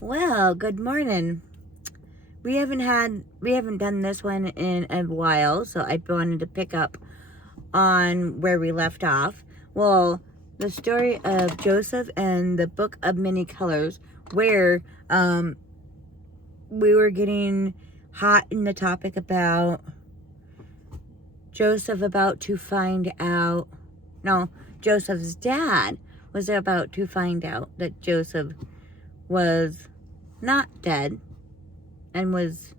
Well, good morning. We haven't done this one in a while, so I wanted to pick up on where we left off. Well, the story of Joseph and the Book of Many Colors, where we were getting hot in the topic about Joseph about to find out. No, Joseph's dad was about to find out that Joseph was not dead and was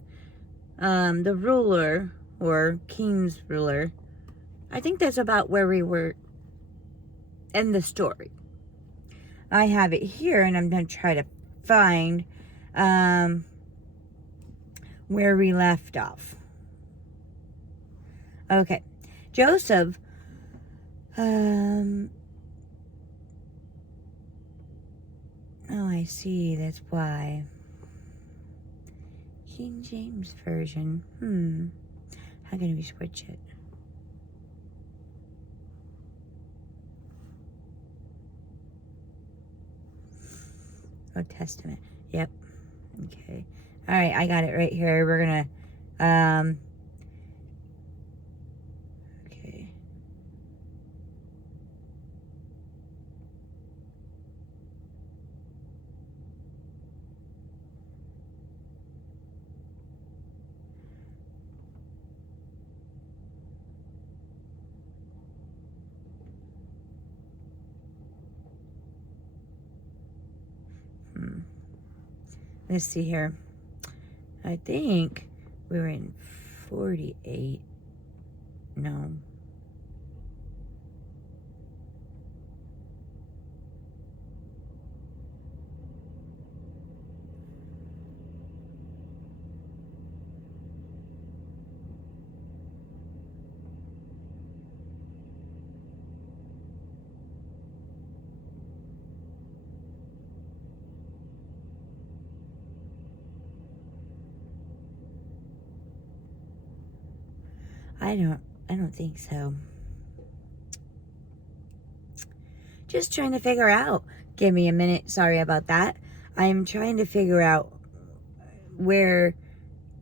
the ruler or king's ruler. I think that's about where we were in the story. I have it here and I'm going to try to find where we left off. Okay. Joseph oh, I see, that's why. King James Version. How can we switch it? Old Testament. Yep. Okay. All right, I got it right here. We're gonna okay. Let's see here. I think we were in 48. No. I don't think so. Just trying to figure out. Give me a minute. Sorry about that. I'm trying to figure out where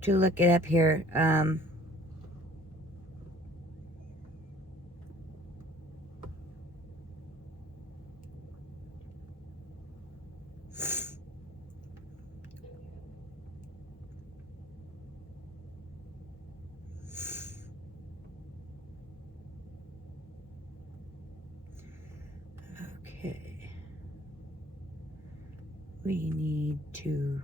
to look it up here. Okay. We need to...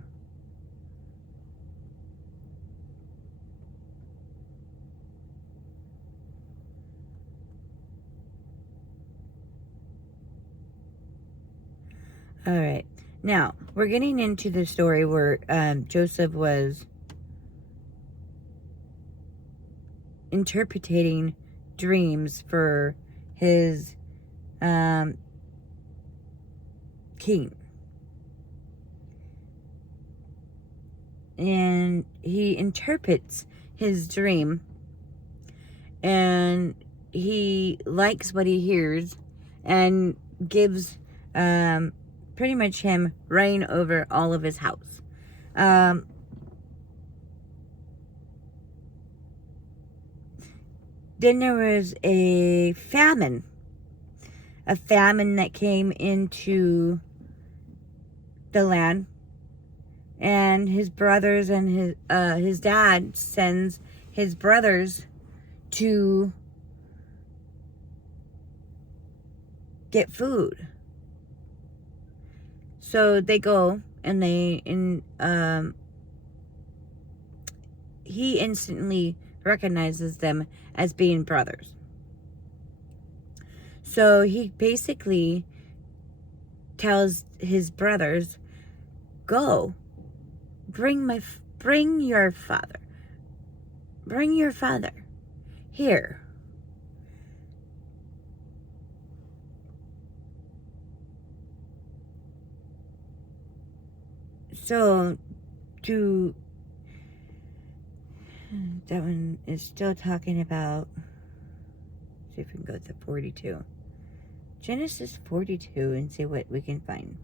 All right. Now, we're getting into the story where Joseph was interpreting dreams for his king. And he interprets his dream and he likes what he hears and gives pretty much him reign over all of his house. Then there was a famine that came into the land, and his brothers and his dad sends his brothers to get food. So they go and he instantly recognizes them as being brothers. So he basically tells his brothers, go, bring your father here. So that one is still talking about, see if we can go to 42. Genesis 42 and see what we can find.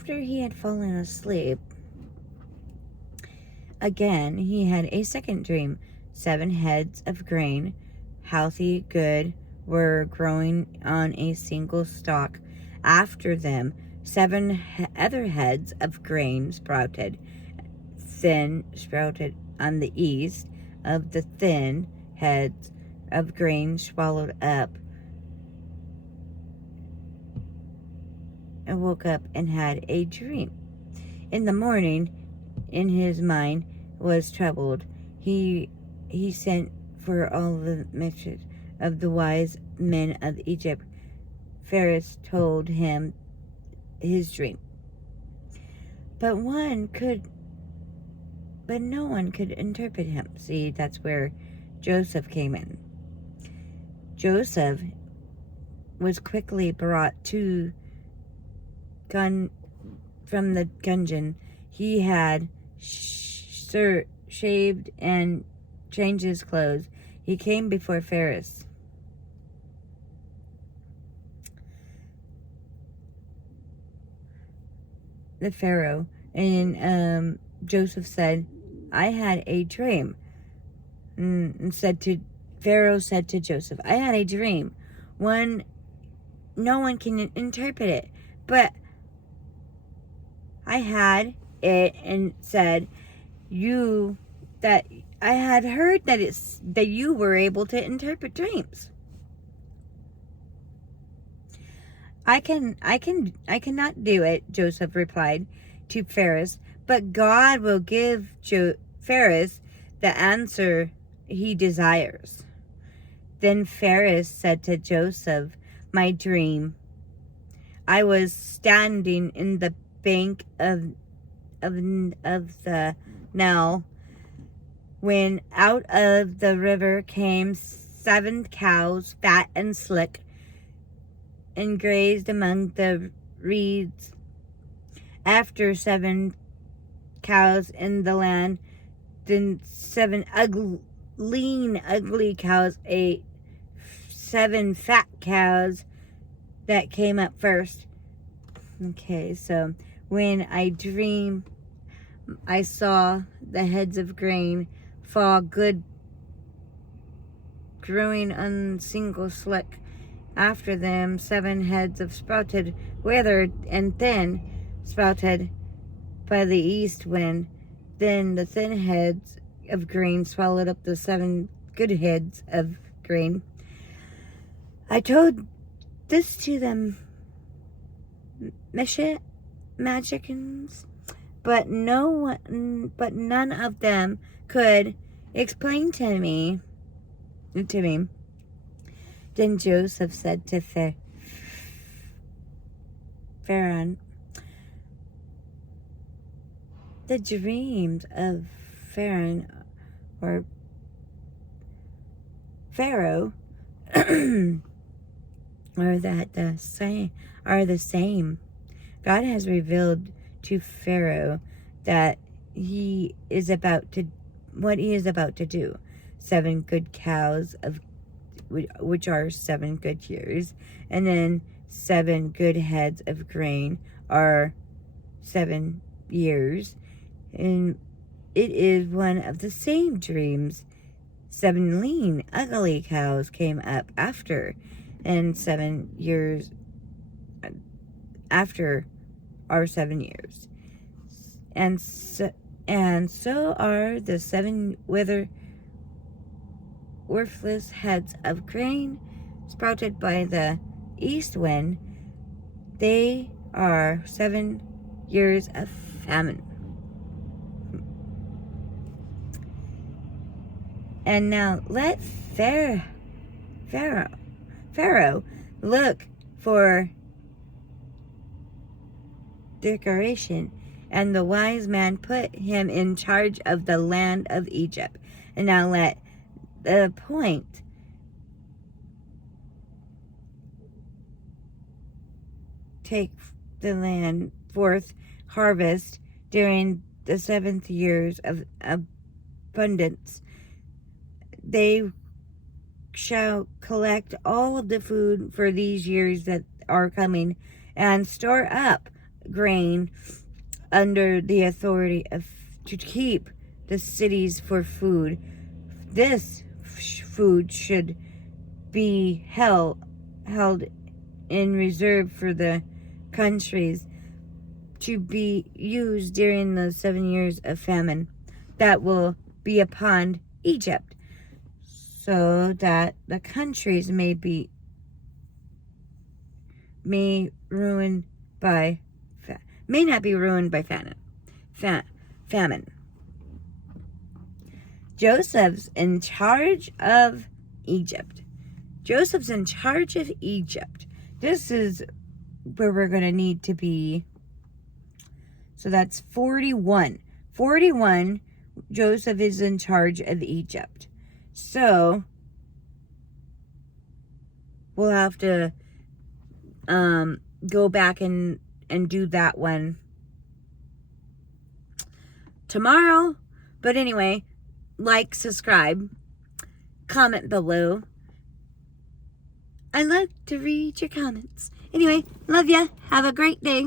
after he had fallen asleep, again he had a second dream. 7 heads of grain, healthy, good, were growing on a single stalk. After them, 7 other heads of grain sprouted, on the east of the thin heads of grain swallowed up. And woke up and had a dream. In the morning, in his mind was troubled. He sent for all the messengers of the wise men of Egypt. Pharaoh told him his dream, but no one could interpret him. See, that's where Joseph came in. Joseph was quickly brought from the dungeon. He had shaved and changed his clothes. He came before Pharaoh. The Pharaoh, and Joseph said, I had a dream. And Pharaoh said to Joseph, I had a dream. No one can interpret it, but I had it, and said that I had heard that you were able to interpret dreams. I cannot do it, Joseph replied to Pharaoh, but God will give Pharaoh the answer he desires. Then Pharaoh said to Joseph, my dream. I was standing in the bank of the Nile when out of the river came 7 cows, fat and slick, and grazed among the reeds. After 7 cows in the land, then 7 lean, ugly cows ate 7 fat cows that came up first. Okay, so when I dreamed, I saw the heads of grain fall good, growing on single slick. After them, 7 heads of sprouted, withered, and thin, sprouted by the east wind. Then the thin heads of grain swallowed up the 7 good heads of grain. I told this to them magicians, but none of them could explain to me. Then Joseph said to Pharaoh, the dreams of Pharaoh are the same. God has revealed to Pharaoh that what he is about to do. 7 good cows which are 7 good years, and then 7 good heads of grain are 7 years, and it is one of the same dreams. 7 lean, ugly cows came up after, and 7 years after are 7 years. And so are the 7 worthless heads of grain sprouted by the east wind. They are 7 years of famine. And now let Pharaoh look for decoration, and the wise man put him in charge of the land of Egypt. And now let the point take the land forth harvest during the 7th years of abundance. They shall collect all of the food for these years that are coming, and store up grain under the authority of to keep the cities for food. This food should be held in reserve for the countries to be used during the 7 years of famine that will be upon Egypt, so that the countries may not be ruined by famine. Joseph's in charge of Egypt. Joseph's in charge of Egypt. This is where we're going to need to be. So that's 41. 41, Joseph is in charge of Egypt. So we'll have to go back and do that one tomorrow. But anyway, like, subscribe, comment below. I love to read your comments. Anyway, love ya. Have a great day.